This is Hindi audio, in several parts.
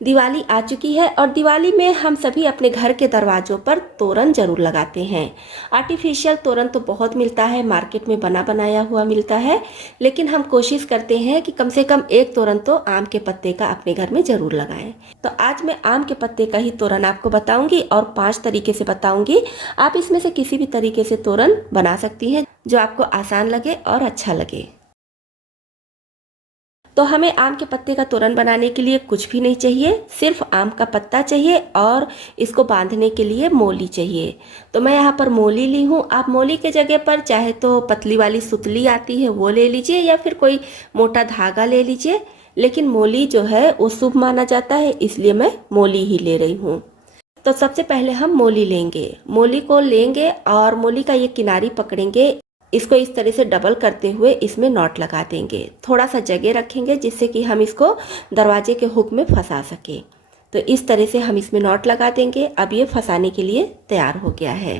दिवाली आ चुकी है और दिवाली में हम सभी अपने घर के दरवाज़ों पर तोरण ज़रूर लगाते हैं। आर्टिफिशियल तोरण तो बहुत मिलता है, मार्केट में बना बनाया हुआ मिलता है, लेकिन हम कोशिश करते हैं कि कम से कम एक तोरण तो आम के पत्ते का अपने घर में ज़रूर लगाएं। तो आज मैं आम के पत्ते का ही तोरण आपको बताऊंगी और 5 तरीके से बताऊंगी। आप इसमें से किसी भी तरीके से तोरण बना सकती हैं जो आपको आसान लगे और अच्छा लगे। तो हमें आम के पत्ते का तोरण बनाने के लिए कुछ भी नहीं चाहिए, सिर्फ आम का पत्ता चाहिए और इसको बांधने के लिए मोली चाहिए। तो मैं यहाँ पर मोली ली हूँ। आप मोली के जगह पर चाहे तो पतली वाली सुतली आती है वो ले लीजिए या फिर कोई मोटा धागा ले लीजिए, लेकिन मोली जो है वो शुभ माना जाता है, इसलिए मैं मोली ही ले रही हूँ। तो सबसे पहले हम मोली लेंगे। मोली को लेंगे और मोली का ये किनारी पकड़ेंगे, इसको इस तरह से डबल करते हुए इसमें नॉट लगा देंगे। थोड़ा सा जगह रखेंगे जिससे कि हम इसको दरवाजे के हुक में फंसा सके। तो इस तरह से हम इसमें नॉट लगा देंगे। अब ये फंसाने के लिए तैयार हो गया है।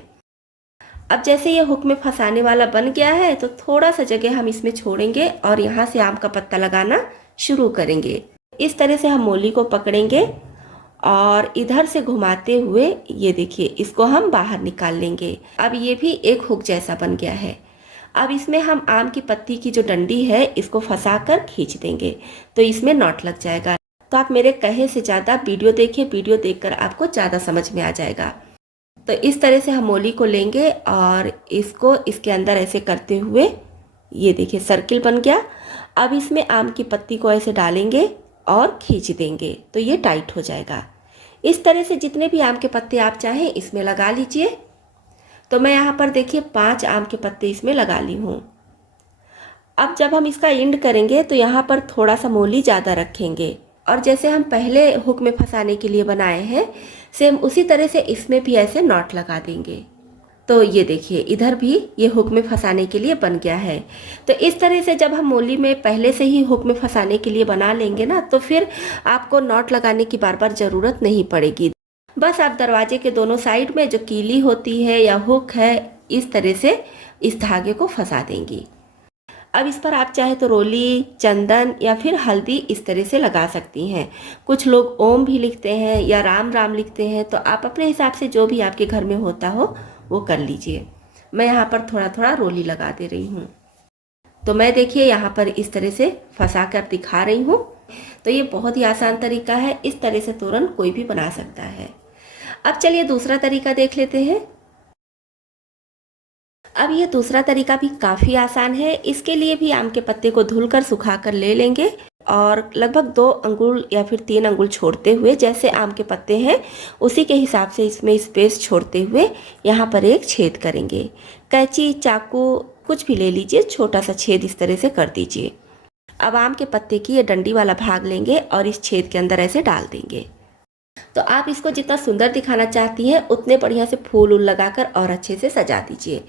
अब जैसे ये हुक में फंसाने वाला बन गया है तो थोड़ा सा जगह हम इसमें छोड़ेंगे और यहाँ से आम का पत्ता लगाना शुरू करेंगे। इस तरह से हम मोली को पकड़ेंगे और इधर से घुमाते हुए ये देखिए इसको हम बाहर निकाल लेंगे। अब ये भी एक हुक जैसा बन गया है। अब इसमें हम आम की पत्ती की जो डंडी है इसको फंसाकर खींच देंगे तो इसमें नॉट लग जाएगा। तो आप मेरे कहे से ज़्यादा वीडियो देखिए, वीडियो देखकर आपको ज़्यादा समझ में आ जाएगा। तो इस तरह से हम मोली को लेंगे और इसको इसके अंदर ऐसे करते हुए ये देखिए सर्किल बन गया। अब इसमें आम की पत्ती को ऐसे डालेंगे और खींच देंगे तो ये टाइट हो जाएगा। इस तरह से जितने भी आम के पत्ते आप चाहें इसमें लगा लीजिए। तो मैं यहाँ पर देखिए 5 आम के पत्ते इसमें लगा ली हूँ। अब जब हम इसका एंड करेंगे तो यहाँ पर थोड़ा सा मोली ज़्यादा रखेंगे और जैसे हम पहले हुक में फंसाने के लिए बनाए हैं सेम उसी तरह से इसमें भी ऐसे नॉट लगा देंगे। तो ये देखिए इधर भी ये हुक में फंसाने के लिए बन गया है। तो इस तरह से जब हम मोली में पहले से ही हुक में फंसाने के लिए बना लेंगे ना तो फिर आपको नॉट लगाने की बार बार ज़रूरत नहीं पड़ेगी। बस आप दरवाजे के दोनों साइड में जो कीली होती है या हुक है इस तरह से इस धागे को फंसा देंगी। अब इस पर आप चाहे तो रोली, चंदन या फिर हल्दी इस तरह से लगा सकती हैं। कुछ लोग ओम भी लिखते हैं या राम राम लिखते हैं, तो आप अपने हिसाब से जो भी आपके घर में होता हो वो कर लीजिए। मैं यहाँ पर थोड़ा थोड़ा रोली लगा दे रही हूँ। तो मैं देखिए यहाँ पर इस तरह से फंसा कर दिखा रही हूँ। तो ये बहुत ही आसान तरीका है, इस तरह से तोरण कोई भी बना सकता है। अब चलिए दूसरा तरीका देख लेते हैं। अब ये दूसरा तरीका भी काफ़ी आसान है। इसके लिए भी आम के पत्ते को धुलकर सुखाकर ले लेंगे और लगभग 2 अंगुल या फिर 3 अंगुल छोड़ते हुए जैसे आम के पत्ते हैं उसी के हिसाब से इसमें स्पेस छोड़ते हुए यहाँ पर एक छेद करेंगे। कैंची, चाकू कुछ भी ले लीजिए, छोटा सा छेद इस तरह से कर दीजिए। अब आम के पत्ते की ये डंडी वाला भाग लेंगे और इस छेद के अंदर ऐसे डाल देंगे। तो आप इसको जितना सुंदर दिखाना चाहती हैं उतने बढ़िया से फूल उल लगाकर और अच्छे से सजा दीजिए।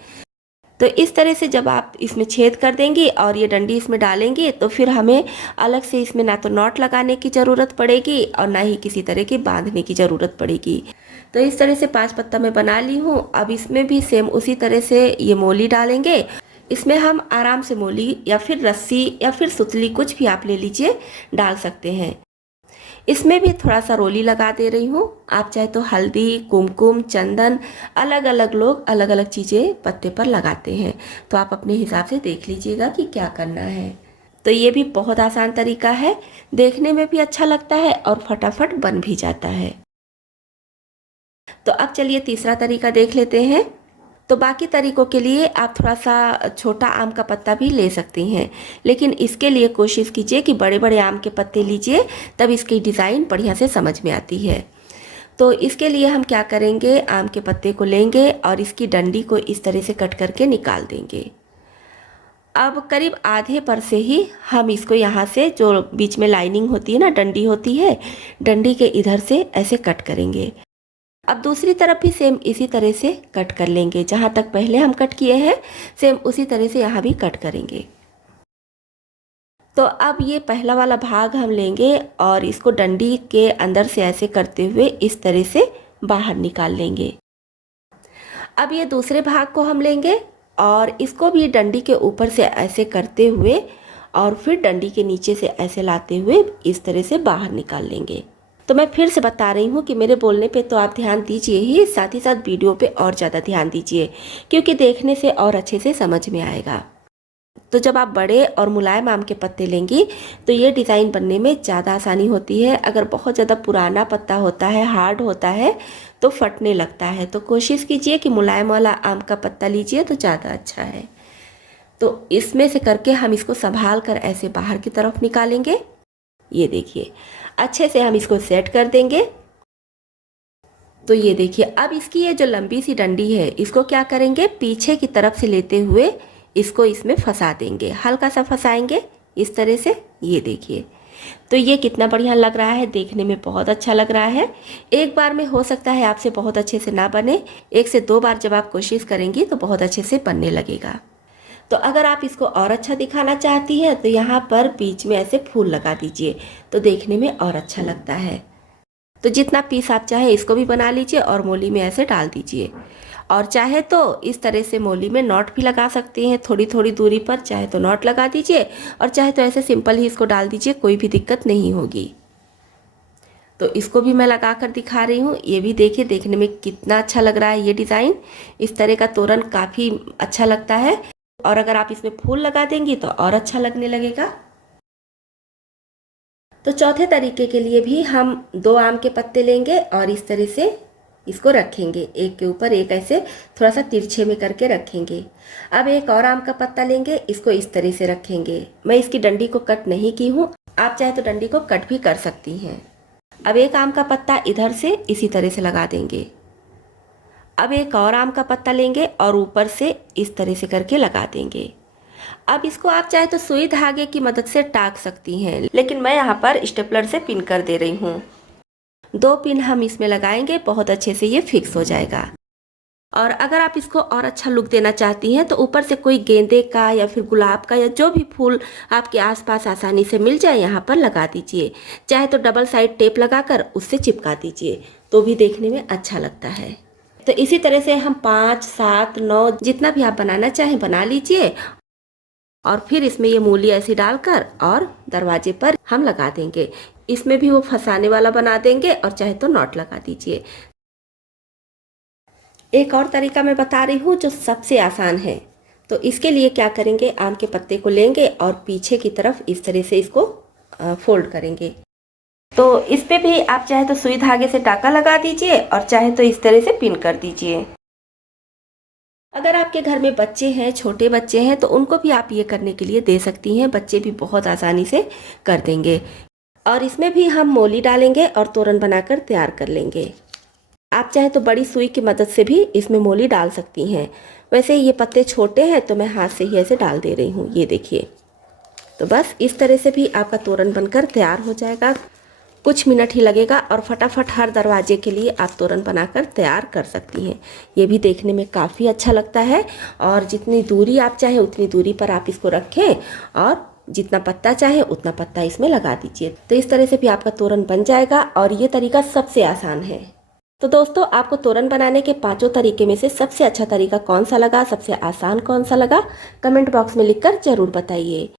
तो इस तरह से जब आप इसमें छेद कर देंगी और ये डंडी इसमें डालेंगी तो फिर हमें अलग से इसमें ना तो नॉट लगाने की ज़रूरत पड़ेगी और ना ही किसी तरह की बांधने की ज़रूरत पड़ेगी। तो इस तरह से 5 पत्ता मैं बना ली हूँ। अब इसमें भी सेम उसी तरह से ये मोली डालेंगे। इसमें हम आराम से मोली या फिर रस्सी या फिर सुतली कुछ भी आप ले लीजिए, डाल सकते हैं। इसमें भी थोड़ा सा रोली लगा दे रही हूँ। आप चाहे तो हल्दी, कुमकुम, चंदन, अलग अलग लोग अलग अलग चीज़ें पत्ते पर लगाते हैं, तो आप अपने हिसाब से देख लीजिएगा कि क्या करना है। तो ये भी बहुत आसान तरीका है, देखने में भी अच्छा लगता है और फटाफट बन भी जाता है। तो अब चलिए तीसरा तरीका देख लेते हैं। तो बाकी तरीकों के लिए आप थोड़ा सा छोटा आम का पत्ता भी ले सकती हैं, लेकिन इसके लिए कोशिश कीजिए कि बड़े बड़े आम के पत्ते लीजिए, तब इसकी डिज़ाइन बढ़िया से समझ में आती है। तो इसके लिए हम क्या करेंगे, आम के पत्ते को लेंगे और इसकी डंडी को इस तरह से कट करके निकाल देंगे। अब करीब आधे पर से ही हम इसको यहाँ से जो बीच में लाइनिंग होती है ना, डंडी होती है, डंडी के इधर से ऐसे कट करेंगे। अब दूसरी तरफ भी सेम इसी तरह से कट कर लेंगे। जहाँ तक पहले हम कट किए हैं सेम उसी तरह से यहाँ भी कट करेंगे। तो अब ये पहला वाला भाग हम लेंगे और इसको डंडी के अंदर से ऐसे करते हुए इस तरह से बाहर निकाल लेंगे। अब ये दूसरे भाग को हम लेंगे और इसको भी डंडी के ऊपर से ऐसे करते हुए और फिर डंडी के नीचे से ऐसे लाते हुए इस तरह से बाहर निकाल लेंगे। तो मैं फिर से बता रही हूँ कि मेरे बोलने पे तो आप ध्यान दीजिए ही, साथ ही साथ वीडियो पे और ज़्यादा ध्यान दीजिए, क्योंकि देखने से और अच्छे से समझ में आएगा। तो जब आप बड़े और मुलायम आम के पत्ते लेंगी तो ये डिज़ाइन बनने में ज़्यादा आसानी होती है। अगर बहुत ज़्यादा पुराना पत्ता होता है, हार्ड होता है, तो फटने लगता है। तो कोशिश कीजिए कि मुलायम वाला आम का पत्ता लीजिए तो ज़्यादा अच्छा है। तो इसमें से करके हम इसको संभाल कर ऐसे बाहर की तरफ निकालेंगे। ये देखिए, अच्छे से हम इसको सेट कर देंगे। तो ये देखिए, अब इसकी ये जो लंबी सी डंडी है, इसको क्या करेंगे, पीछे की तरफ से लेते हुए इसको इसमें फंसा देंगे। हल्का सा फंसाएंगे इस तरह से। ये देखिए, तो ये कितना बढ़िया लग रहा है, देखने में बहुत अच्छा लग रहा है। एक बार में हो सकता है आपसे बहुत अच्छे से ना बने, 1 से 2 बार जब आप कोशिश करेंगी तो बहुत अच्छे से बनने लगेगा। तो अगर आप इसको और अच्छा दिखाना चाहती हैं तो यहाँ पर बीच में ऐसे फूल लगा दीजिए, तो देखने में और अच्छा लगता है। तो जितना पीस आप चाहे इसको भी बना लीजिए और मोली में ऐसे डाल दीजिए। और चाहे तो इस तरह से मोली में नॉट भी लगा सकते हैं, थोड़ी थोड़ी दूरी पर। चाहे तो नॉट लगा दीजिए और चाहे तो ऐसे सिंपल ही इसको डाल दीजिए, कोई भी दिक्कत नहीं होगी। तो इसको भी मैं लगा कर दिखा रही हूँ। ये भी देखिए, देखने में कितना अच्छा लग रहा है ये डिज़ाइन। इस तरह का तोरण काफ़ी अच्छा लगता है, और अगर आप इसमें फूल लगा देंगी तो और अच्छा लगने लगेगा। तो चौथे तरीके के लिए भी हम 2 आम के पत्ते लेंगे और इस तरह से इसको रखेंगे, एक के ऊपर एक ऐसे थोड़ा सा तिरछे में करके रखेंगे। अब एक और आम का पत्ता लेंगे, इसको इस तरह से रखेंगे। मैं इसकी डंडी को कट नहीं की हूँ, आप चाहे तो डंडी को कट भी कर सकती हैं। अब एक आम का पत्ता इधर से इसी तरह से लगा देंगे। अब एक और आम का पत्ता लेंगे और ऊपर से इस तरह से करके लगा देंगे। अब इसको आप चाहे तो सुई धागे की मदद से टाक सकती हैं, लेकिन मैं यहाँ पर स्टेपलर से पिन कर दे रही हूँ। 2 पिन हम इसमें लगाएंगे, बहुत अच्छे से ये फिक्स हो जाएगा। और अगर आप इसको और अच्छा लुक देना चाहती हैं तो ऊपर से कोई गेंदे का या फिर गुलाब का या जो भी फूल आपके आसपास आसानी से मिल जाए यहाँ पर लगा दीजिए। चाहे तो डबल साइड टेप लगाकर उससे चिपका दीजिए, तो भी देखने में अच्छा लगता है। तो इसी तरह से हम 5, 7, 9 जितना भी आप बनाना चाहें बना लीजिए, और फिर इसमें ये मूली ऐसी डालकर और दरवाजे पर हम लगा देंगे। इसमें भी वो फंसाने वाला बना देंगे और चाहे तो नॉट लगा दीजिए। एक और तरीका मैं बता रही हूँ जो सबसे आसान है। तो इसके लिए क्या करेंगे, आम के पत्ते को लेंगे और पीछे की तरफ इस तरह से इसको फोल्ड करेंगे। तो इस पे भी आप चाहे तो सुई धागे से टाका लगा दीजिए और चाहे तो इस तरह से पिन कर दीजिए। अगर आपके घर में बच्चे हैं, छोटे बच्चे हैं, तो उनको भी आप ये करने के लिए दे सकती हैं। बच्चे भी बहुत आसानी से कर देंगे। और इसमें भी हम मोली डालेंगे और तोरण बनाकर तैयार कर लेंगे। आप चाहे तो बड़ी सुई की मदद से भी इसमें मोली डाल सकती हैं। वैसे ये पत्ते छोटे हैं तो मैं हाथ से ही ऐसे डाल दे रही हूँ। ये देखिए, तो बस इस तरह से भी आपका तोरण बनकर तैयार हो जाएगा। कुछ मिनट ही लगेगा और फटाफट हर दरवाजे के लिए आप तोरण बनाकर तैयार कर सकती हैं। ये भी देखने में काफ़ी अच्छा लगता है। और जितनी दूरी आप चाहें उतनी दूरी पर आप इसको रखें और जितना पत्ता चाहे उतना पत्ता इसमें लगा दीजिए। तो इस तरह से भी आपका तोरण बन जाएगा और ये तरीका सबसे आसान है। तो दोस्तों, आपको तोरण बनाने के 5 तरीके में से सबसे अच्छा तरीका कौन सा लगा, सबसे आसान कौन सा लगा, कमेंट बॉक्स में लिखकर ज़रूर बताइए।